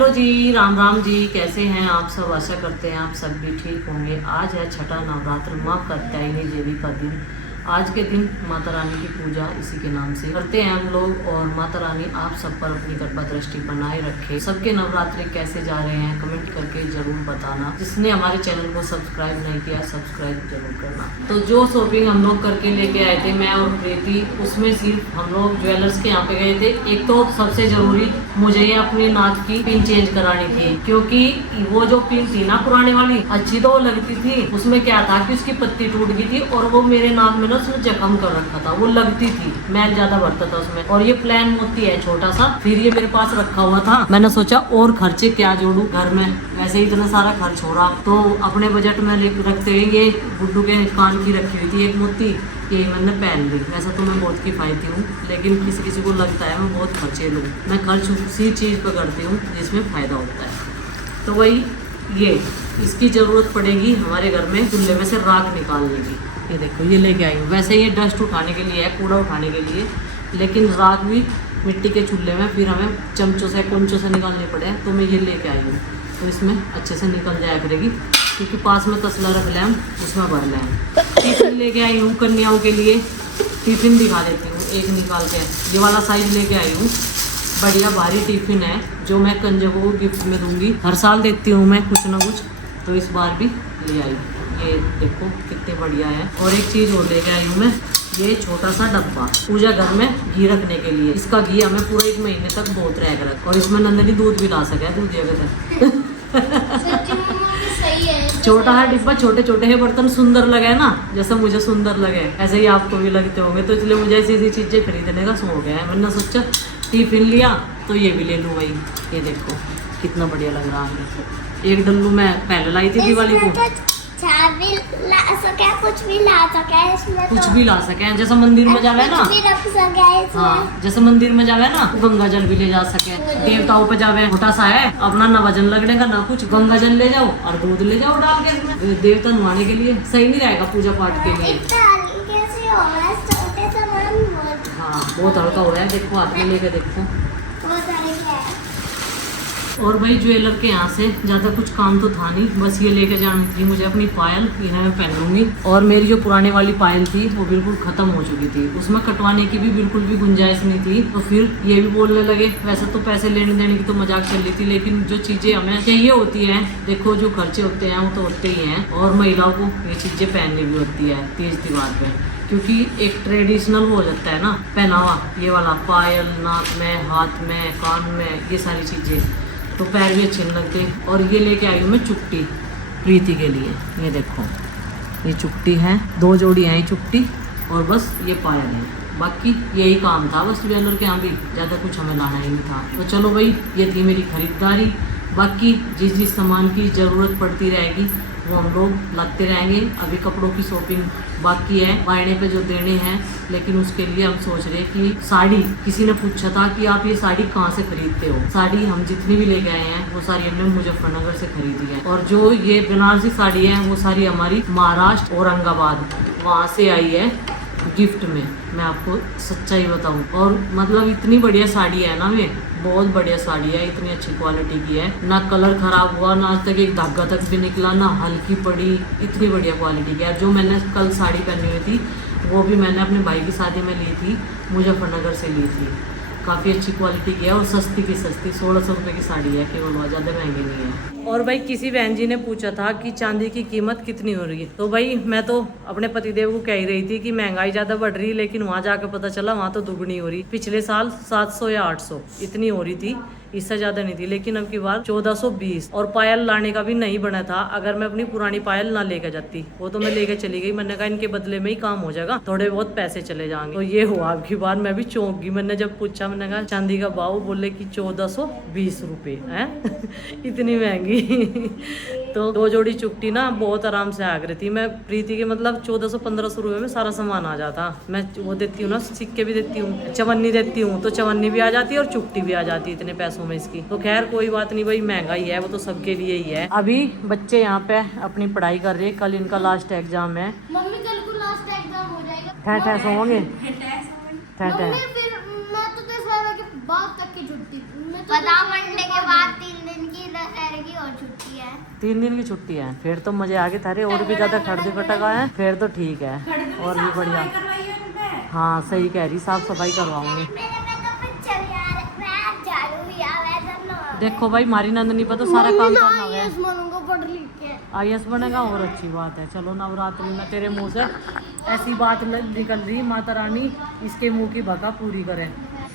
Hello जी, राम राम जी, कैसे हैं आप सब। आशा करते हैं आप सब भी ठीक होंगे। आज है छठा नवरात्र माँ कात्यायनी देवी का दिन। आज के दिन माता रानी की पूजा इसी के नाम से करते हैं हम लोग। और माता रानी आप सब पर अपनी कृपा दृष्टि बनाए रखे। सबके नवरात्रे कैसे जा रहे हैं कमेंट करके जरूर बताना। जिसने हमारे चैनल को सब्सक्राइब नहीं किया सब्सक्राइब जरूर करना। तो जो शॉपिंग हम लोग करके लेके आए थे मैं और प्रीति, उसमें सिर्फ हम लोग ज्वेलर्स के यहाँ पे गए थे। एक तो सबसे जरूरी मुझे ये अपनी नाक की पिन चेंज करानी थी, क्योंकि वो जो पिन थी ना पुराने वाली अच्छी तो लगती थी, उसमें क्या था कि उसकी पत्ती टूट गई थी और वो मेरे नाक में ना उसने जख्म कर रखा था। वो लगती थी, मैल ज्यादा भरता था उसमें। और ये प्लान मोती है छोटा सा, फिर ये मेरे पास रखा हुआ था। मैंने सोचा और खर्चे क्या जोड़ू घर में, वैसे ही इतना सारा खर्च हो रहा, तो अपने बजट में रखते हुए ये गुड्डू के कान की रखी हुई थी एक मोती, ये मैंने पहन ली। वैसा तो मैं बहुत किफायती हूँ, लेकिन किसी किसी को लगता है मैं बहुत खर्चे लूँ। मैं खर्च उसी चीज़ पर करती हूँ जिसमें फ़ायदा होता है। तो वही ये इसकी ज़रूरत पड़ेगी हमारे घर में चूल्हे में से राख निकालने की। ये देखो ये लेके आई हूँ। वैसे ये डस्ट उठाने के लिए है, कूड़ा उठाने के लिए, लेकिन राख भी मिट्टी के चूल्हे में फिर हमें चमचों से कुंचों से निकालने पड़े, तो मैं ये लेके आई हूँ। तो इसमें अच्छे से निकल जाया करेगी, क्योंकि पास में तसला रख लें, उसमें भर लें। टिफिन लेके आई हूँ कन्याओं के लिए। टिफिन दिखा देती हूँ एक निकाल के। ये वाला साइज लेके आई हूँ, बढ़िया भारी टिफिन है जो मैं कंजों को गिफ्ट में दूंगी। हर साल देती हूँ मैं कुछ ना कुछ, तो इस बार भी ले आई। ये देखो कितने बढ़िया है। और एक चीज़ और लेके आई हूँ मैं, ये छोटा सा डब्बा पूजा घर में घी रखने के लिए। इसका घी हमें पूरे 1 महीने तक बहुत रहेगा, और इसमें नंदनी दूध भी ला सके, दूध सही है। छोटा है डिब्बा, छोटे छोटे है बर्तन, सुंदर लगे ना, जैसे मुझे सुंदर लगे ऐसे ही आपको भी लगते होंगे। तो इसलिए मुझे ऐसी ऐसी चीज़ें खरीदने का शौक है। मैंने सोचा टिफिन लिया तो ये भी ले लूँ भाई। ये देखो कितना बढ़िया लग रहा है। एक डल्लू मैं पहले लाई थी दिवाली को। भी ला सके, कुछ भी ला सके इसमें, कुछ भी ला सके, जैसे मंदिर में जावे ना, कुछ भी रख सके इसमें। हाँ जैसे मंदिर में जावे ना, गंगा जल भी ले जा सके। देवताओं पे जावे, छोटा सा है अपना, ना वजन लगने का ना कुछ। गंगा जल ले जाओ और दूध ले जाओ डाल के इसमें, देवता नुआने के लिए सही नहीं रहेगा पूजा पाठ के लिए। हाँ बहुत हल्का हो रहा है, देखो हाथ में लेके देखो। और भाई ज्वेलर के यहाँ से ज़्यादा कुछ काम तो था नहीं, बस ये लेके जानी थी मुझे अपनी पायल, इन्हें मैं पहन लूँगी। और मेरी जो पुरानी वाली पायल थी वो बिल्कुल ख़त्म हो चुकी थी, उसमें कटवाने की भी बिल्कुल भी गुंजाइश नहीं थी। तो फिर ये भी बोलने लगे, वैसे तो पैसे लेने देने की तो मजाक चल रही थी, लेकिन जो चीज़ें हमें चाहिए होती हैं, देखो जो खर्चे होते हैं वो तो होते ही हैं। और महिलाओं को ये चीज़ें पहननी भी होती है तीज त्योहार पर, क्योंकि एक ट्रेडिशनल हो जाता है ना पहनावा। ये वाला पायल नाक में, हाथ में, कान में, ये सारी चीज़ें, तो पैर भी अच्छे लगते। और ये लेके आई हूँ मैं चुट्टी प्रीति के लिए। ये देखो ये चुट्टी है, 2 जोड़ी हैं चुट्टी, और बस ये पायल है। बाकी यही काम था बस ज्वेलर के यहाँ भी, ज़्यादा कुछ हमें लाना ही नहीं था। तो चलो भाई ये थी मेरी खरीदारी। बाकी जिस जिस सामान की ज़रूरत पड़ती रहेगी वो हम लोग लाते रहेंगे। अभी कपड़ों की शॉपिंग बाकी है, बायने पे जो देने हैं, लेकिन उसके लिए हम सोच रहे हैं कि साड़ी, किसी ने पूछा था कि आप ये साड़ी कहाँ से खरीदते हो। साड़ी हम जितनी भी लेके आए हैं वो सारी हमने मुजफ्फरनगर से खरीदी है। और जो ये बनारसी साड़ी है वो सारी हमारी महाराष्ट्र औरंगाबाद वहाँ से आई है गिफ्ट में। मैं आपको सच्चाई बताऊँ, और मतलब इतनी बढ़िया साड़ी है ना, मैं बहुत बढ़िया साड़ी है, इतनी अच्छी क्वालिटी की है, ना कलर खराब हुआ, ना आज तक एक धागा तक भी निकला, ना हल्की पड़ी, इतनी बढ़िया क्वालिटी की है। जो मैंने कल साड़ी पहनी हुई थी वो भी मैंने अपने भाई की शादी में ली थी, मुजफ्फरनगर से ली थी। काफ़ी अच्छी क्वालिटी की है और सस्ती की सस्ती, 1600 रुपये की साड़ी है केवल, बहुत ज़्यादा महंगी नहीं है। और भाई किसी बहन जी ने पूछा था कि चांदी की कीमत कितनी हो रही है, तो भाई मैं तो अपने पतिदेव को कह ही रही थी कि महंगाई ज़्यादा बढ़ रही है, लेकिन वहाँ जाकर पता चला वहाँ तो दुगनी हो रही। पिछले साल 700 या 800 इतनी हो रही थी, इससे ज़्यादा नहीं थी, लेकिन अब की बार 1420। और पायल लाने का भी नहीं बना था, अगर मैं अपनी पुरानी पायल ना लेकर जाती, वो तो मैं लेकर चली गई। मैंने कहा इनके बदले में ही काम हो जाएगा, थोड़े बहुत पैसे चले जाएंगे। तो ये हुआ, अब की बार मैं भी चौंक गई। मैंने जब पूछा, मैंने कहा चांदी का भाव, बोले कि 1420 रुपये है इतनी महंगी। तो 2 जोड़ी चुट्टी ना बहुत आराम से आ गई थी। मैं प्रीति के मतलब 1400-1500 रुपये में सारा सामान आ जाता। मैं वो देती हूँ ना, सिक्के भी देती हूँ, चवन्नी देती हूँ, तो चवन्नी भी आ जाती है और चुट्टी भी आ जाती है इतने पैसों में इसकी। तो खैर कोई बात नहीं भाई, महंगाई है वो तो सबके लिए ही है। अभी बच्चे यहाँ पे अपनी पढ़ाई कर रहे हैं, कल इनका लास्ट एग्जाम है। मम्मी कल को लास्ट एग्जाम हो जाएगा, ठहर होंगे मम्मी फिर मैं तो 10 के बाद तक की छुट्टी, पता मंडे के बाद 3 दिन है। 3 दिन की छुट्टी है, फिर तो मजे आ गए थारे। और भी ज्यादा खड़दे खटक आए फिर तो ठीक है, और भी बढ़िया। हाँ सही कह रही, साफ सफाई करवाऊंगी। देखो भाई मारी नंदनी पर तो सारा काम करना है। IAS बनेगा और अच्छी बात है। चलो नवरात्रि में तेरे मुंह से ऐसी बात निकल रही, माता रानी इसके मुंह की बका पूरी करे।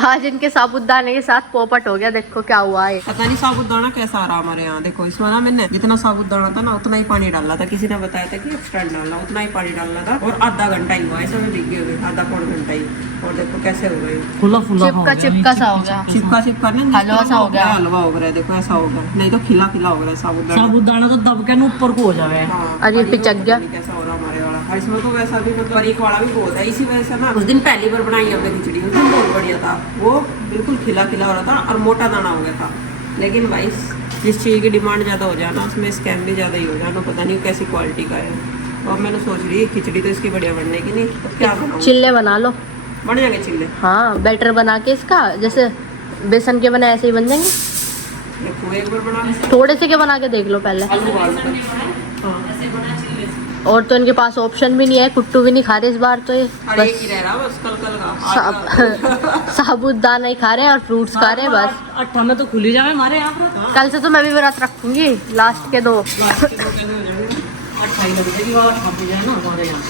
आज इनके साबुदाने के साथ पोपट हो गया, देखो क्या हुआ है। पता नहीं साबुदाना कैसा आ रहा हमारे यहाँ। देखो इसमें ना मैंने जितना साबुदाना था ना उतना ही पानी डालना था। किसी ने बताया था कि एक्स्ट्रा डालना, उतना ही पानी डालना था। और आधा घंटा ही हुआ ऐसे में भीगे हुए, आधा पौन घंटा ही। और देखो कैसे हो गए, फुला फुला चिपका चिपका सा हो गया, चिपका चिपका नहीं, हलवा सा हो गया। हलवा हो गया, देखो ऐसा हो गया। नहीं तो खिला खिला हो गया साबुदाना। साबुदाना तो दब के ऊपर को हो जावे। हाँ, अरे पिचक गया। कैसा हो रहा हमारे वाला। और इसमें तो वैसा भी मतलब बारीक वाला भी बहुत है। इसी वजह से ना उस दिन पहली बार बनाई हमने खिचड़ी, उस दिन बहुत बढ़िया था। वो बिल्कुल खिला खिला हो रहा था और मोटा दाना हो गया था। लेकिन भाई जिस चीज़ की डिमांड ज़्यादा हो जाना उसमें स्कैम भी ज़्यादा ही हो जाना। पता नहीं कैसी क्वालिटी का है। और मैंने सोच रही खिचड़ी तो इसकी बढ़िया बनने की नहीं, तो क्या बनाऊँ। चिल्ले बना लो। बन जाएंगे चिल्ले। हाँ बैटर बना के इसका, जैसे बेसन के बने ऐसे ही बन जाएंगे। देखो एक बार बना लेते थोड़े से के बना के देख लो पहले। आलू उबाल कर। और तो इनके पास ऑप्शन भी नहीं है, कुट्टू भी नहीं खा रहे इस बार तो ये अरे एक बस ही रह रहा बस कल कल का। साबुदाना ही खा रहे हैं और फ्रूट्स खा रहे हैं बस। 8 में तो खुली जावे हमारे यहाँ पर। कल से तो मैं भी व्रत रखूंगी, लास्ट के 2। 28 लग जाएगी, 8 हो जाए ना हमारे यहाँ।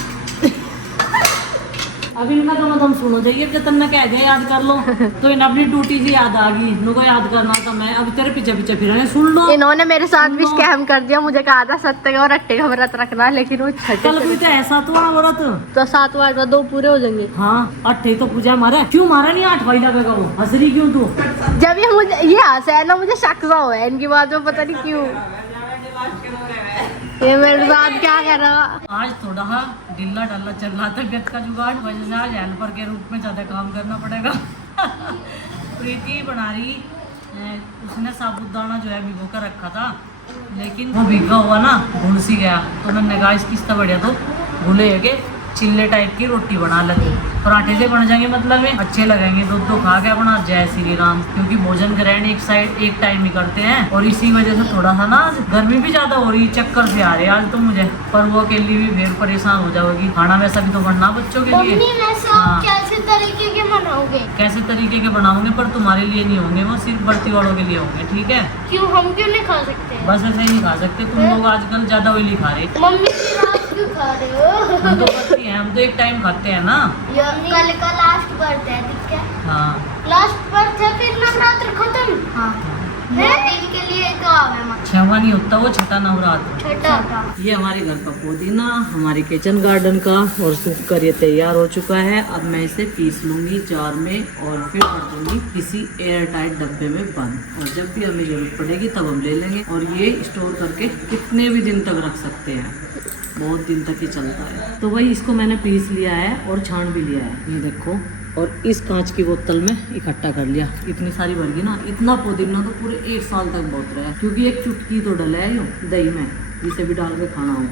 अब इनका तो मतलब सुनो चाहिए कि तन्ना कह दे याद कर लो, तो इन अपनी ड्यूटी की याद आ गई। इनको याद करना था, मैं अब तेरे पीछे पीछे फिर रहे। सुन लो, इन्होंने मेरे साथ भी स्कैम कर दिया। मुझे कहा था 7 का और 8 का व्रत रखना, लेकिन वो कल भी तो ऐसा तो व्रत तो 7 8 2 पूरे हो जाएंगे। हाँ 8 तो पूजा हमारा क्यों मारा नहीं 8 वाइला का वो हसरी क्यों तू। जब ये मुझे ये हंसा है ना, मुझे शक सा हुआ है इनकी बात में, पता नहीं क्यों। ये मेरे साथ क्या कर रहा। आज थोड़ा ढिल्ला ढल्ला चल रहा था तबियत का जुगाड़, वजह से आज हेल्पर के रूप में ज़्यादा काम करना पड़ेगा। प्रीति बना रही, उसने साबुदाना जो है भिगो कर रखा था, लेकिन वो भीगा हुआ ना घुल सी गया। तो मैंने कहा इसकी इससे बढ़िया तो घुले के चिल्ले टाइप की रोटी बना लेते, पराठे से बन जाएंगे, मतलब में अच्छे लगेंगे। दूध तो खा के अपना जय श्री राम, क्योंकि भोजन ग्रहण एक टाइम ही करते हैं। और इसी वजह से थोड़ा सा ना गर्मी भी ज्यादा हो रही, चक्कर से आ रहे हैं आज तो मुझे। पर वो के लिए भी फिर परेशान हो जाओगी। खाना वैसा भी तो बनना बच्चों के लिए। हाँ। कैसे तरीके के बनाओगे? कैसे तरीके के बनाओगे, पर तुम्हारे लिए नहीं होंगे, वो सिर्फ बर्ती वालों के लिए होंगे, ठीक है। क्यों, हम क्यों नहीं खा सकते? बस ऐसे ही नहीं खा सकते, तुम लोग आजकल ज्यादा ऑयली खा रहे। मम्मी क्यों खा रहे हो? हम तो बर्ती हैं, हम तो एक टाइम खाते हैं ना। कल का लास्ट बर्थ है, ठीक है। हाँ लास्ट बर्थ है, फिर नवरात्र खत्म। हाँ दिन के लिए तो आवे मत। 6वां नहीं होता, वो 6ठा नवरात्र। छठा। ये हमारे घर का पुदीना हमारे किचन गार्डन का, और सूख कर ये तैयार हो चुका है। अब मैं इसे पीस लूंगी जार में और फिर कर दूंगी किसी एयर टाइट डब्बे में बंद। और जब भी हमें जरूरत पड़ेगी तब हम ले लेंगे। और ये स्टोर करके कितने भी दिन तक रख सकते हैं, बहुत दिन तक ही चलता है। तो वही इसको मैंने पीस लिया है और छान भी लिया है, ये देखो। और इस कांच की बोतल में इकट्ठा कर लिया। इतनी सारी भर गई ना, इतना पुदीना तो पूरे 1 साल तक बहुत रहा है, क्योंकि एक चुटकी तो डला है यो दही में, जिसे भी डाल के खाना हो।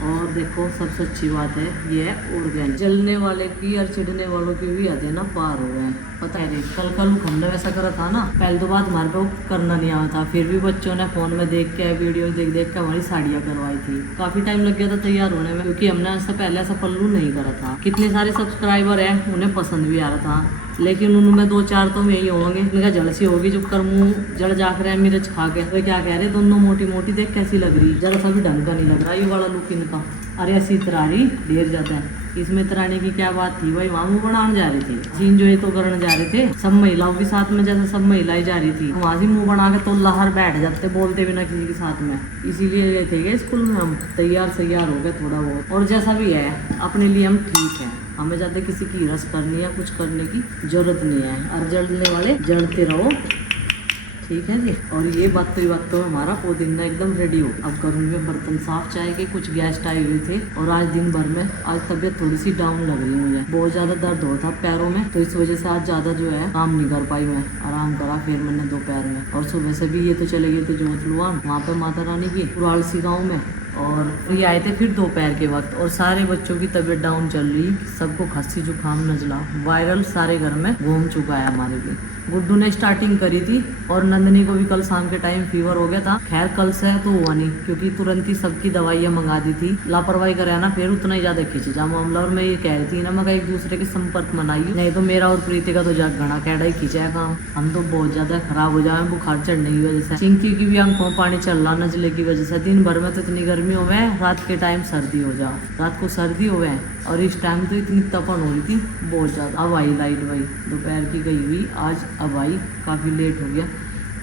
और देखो सबसे अच्छी बात है ये है ऑर्गेनिक। जलने वाले की और चिढ़ने वालों की भी हद ना पार हो गए। पता है कल हमने वैसा करा था ना, पहले तो बात हमारे को करना नहीं आया था, फिर भी बच्चों ने फोन में देख के वीडियो देख के हमारी साड़ियाँ करवाई थी। काफी टाइम लग गया था तैयार होने में, क्योंकि हमने इससे पहले ऐसा पल्लू नहीं करा था। कितने सारे सब्सक्राइबर हैं, उन्हें पसंद भी आ रहा था, लेकिन उनमें 2-4 तो यही होंगे इनका जड़ सी होगी, जो कर मुँह जड़ जाकर है मिर्च खा के। तो क्या कह रहे, दोनों मोटी मोटी देख कैसी लग रही, जरा सा भी ढंग का नहीं लग रहा ये वाला लुक इनका। अरे ऐसी तरारी ढेर जाता है, इसमें तराने की क्या बात थी भाई। वहाँ मुँह बनाने जा रहे थे, सीन जो है तो करने जा रहे थे, सब महिलाओं के साथ में, जैसे सब महिलाएं जा रही थी, वहाँ से मुँह बना के तो लहर बैठ जाते, बोलते बिना किसी के साथ में। इसीलिए गए थे स्कूल में हम, तैयार हो गए थोड़ा बहुत। और जैसा भी है अपने लिए हम ठीक है, हमें ज़्यादा किसी की रस करनी या कुछ करने की जरूरत नहीं है। और जलने वाले जलते रहो, ठीक है जी। और ये बात तो हमारा पुदीना एकदम रेडी हो। अब करूँगी मैं बर्तन साफ, चाय के कुछ गेस्ट आए हुए थे। और आज दिन भर में आज तबीयत थोड़ी सी डाउन लग रही मुझे, बहुत ज़्यादा दर्द हो था पैरों में, तो इस वजह से आज ज़्यादा जो है काम नहीं कर पाई मैं, आराम करा फिर मैंने दोपहर में। और सुबह से भी ये तो चले गए थे जोतलुआन, वहाँ पे माता रानी की पुरालसी गाँव में। और ये आए थे फिर दोपहर के वक्त, और सारे बच्चों की तबीयत डाउन चल रही, सबको खांसी जुकाम नजला वायरल सारे घर में घूम चुका है हमारे भी। गुड्डू ने स्टार्टिंग करी थी और नंदनी को भी कल शाम के टाइम फीवर हो गया था। खैर कल से तो हुआ नहीं क्योंकि तुरंत ही सबकी दवाइयाँ मंगा दी थी। लापरवाही करे ना फिर उतना ही ज्यादा खींच जा मामला। और मैं ये कह रही थी ना, मैं एक दूसरे के संपर्क में आई, नहीं तो मेरा और प्रीति का तो जग घना कैडा ही खींचा काम। हम तो बहुत ज्यादा खराब हो जाए बुखार चढ़ने की वजह से, चिंकी की भी आंखों पानी चल रहा नजले की वजह से। दिन भर में तो इतनी गर्मी हो गए, रात के टाइम सर्दी हो जा, रात को सर्दी हो गए और इस टाइम तो इतनी तपन हो रही थी बहुत ज़्यादा। अब आई लाइट भाई, दोपहर की गई हुई आज, अब आई, काफ़ी लेट हो गया।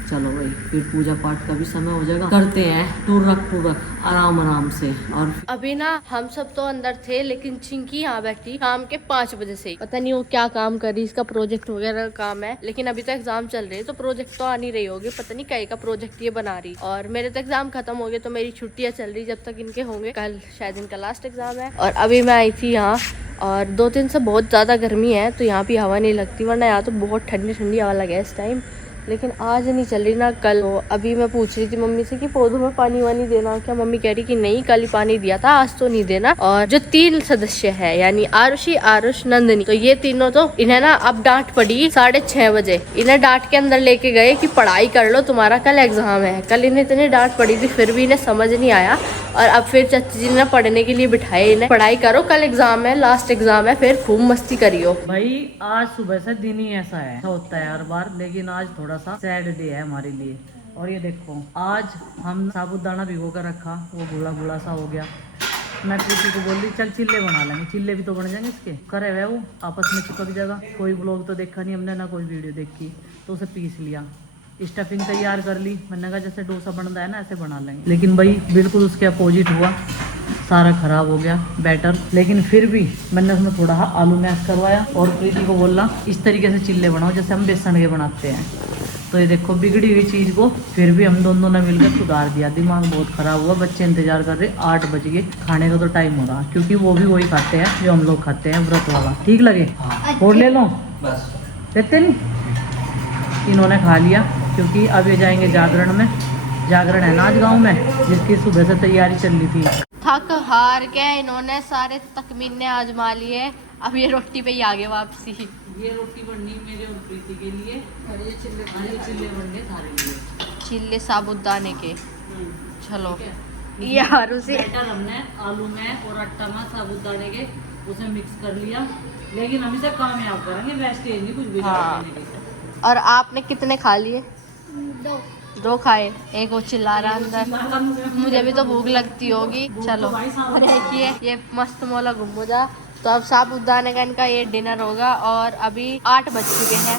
चलो भाई फिर पूजा पाठ का भी समय हो जाएगा, करते हैं टूरक आराम आराम से। और अभी ना हम सब तो अंदर थे, लेकिन चिंकी यहाँ बैठी शाम के 5 बजे से, पता नहीं वो क्या काम कर रही, इसका प्रोजेक्ट वगैरह काम है। लेकिन अभी तो एग्जाम चल रहे हैं तो प्रोजेक्ट तो आ नहीं रही होगी, पता नहीं कहीं का प्रोजेक्ट ये बना रही। और मेरे तो एग्जाम खत्म हो गए तो मेरी छुट्टियाँ चल रही जब तक इनके होंगे। कल शायद इनका लास्ट एग्जाम है। और अभी मैं आई थी यहाँ, और 2 दिन से बहुत ज़्यादा गर्मी है तो यहाँ भी हवा नहीं लगती, वरना यहाँ तो बहुत ठंडी ठंडी हवा लगे इस टाइम। लेकिन आज नहीं चल रही ना कल। तो अभी मैं पूछ रही थी मम्मी से कि पौधों में पानी वानी देना क्या, मम्मी कह रही कि नहीं कल ही पानी दिया था, आज तो नहीं देना। और जो 3 सदस्य है यानी आरुषि, आरुष, नंदनी, तो ये तीनों तो इन्हें ना अब डांट पड़ी 6:30 बजे। इन्हें डांट के अंदर लेके गए कि पढ़ाई कर लो, तुम्हारा कल एग्जाम है। कल इन्हें इतनी डांट पड़ी थी फिर भी इन्हें समझ नहीं आया। और अब फिर चाची जी ने पढ़ने के लिए बिठाए इन्हें, पढ़ाई करो कल एग्जाम है, लास्ट एग्जाम है, फिर खूब मस्ती करियो। भाई आज सुबह से दिन ही ऐसा है, ऐसा होता है हर बार, लेकिन आज थोड़ा सा सैड डे है हमारे लिए। और ये देखो आज हम साबुदाना भिगो कर रखा, वो बूढ़ा बूढ़ा सा हो गया। मैं प्रीति को बोल रही चल चिल्ले बना लेंगे, चिल्ले भी तो बन जाएंगे इसके, करे हुए वो आपस में चिपक जाएगा। कोई ब्लॉग तो देखा नहीं हमने, ना कोई वीडियो देखी, तो उसे पीस लिया, स्टफिंग तैयार कर ली। मैंने कहा जैसे डोसा बनता है ना ऐसे बना लेंगे, लेकिन भाई बिल्कुल उसके अपोजिट हुआ, सारा खराब हो गया बैटर। लेकिन फिर भी मैंने उसमें थोड़ा आलू मैश करवाया और प्रीति को बोला इस तरीके से चिल्ले बनाओ जैसे हम बेसन के बनाते हैं। तो ये देखो बिगड़ी हुई चीज़ को फिर भी हम दोनों ने मिलकर सुधार दिया। दिमाग बहुत खराब हुआ, बच्चे इंतजार कर रहे, 8 बज गए, खाने का तो टाइम हो रहा, क्योंकि वो भी वही खाते हैं जो हम लोग खाते हैं, व्रत वाला। ठीक लगे और ले लो बस, देखते नहीं। इन्होंने खा लिया क्योंकि अब ये जाएंगे जागरण में, जागरण है ना आज गाँव में, जिसकी सुबह से तैयारी चल रही थी। थक हार के इन्होंने सारे तकमीने आजमा लिए, अब ये रोटी पे ही आगे वापसी। ये रोटी बननी मेरे और प्रीति के लिए, और ये चिल्ले बनने थारे लिए, चिल्ले साबुदाने के। चलो यार उसे बैटर हमने आलू में और आटा में साबुदाने के उसे मिक्स कर लिया। लेकिन हम इसे कामयाब करेंगे, वेस्टेज नहीं कुछ भी। हाँ। और आपने कितने खा लिए? 2 खाए, एक वो चिल्ला रहा अंदर, मुझे भी तो भूख लगती होगी। चलो देखिए ये मस्त मोला घूमो जा। तो अब साबुदाने का इनका ये डिनर होगा और अभी 8 बज चुके हैं।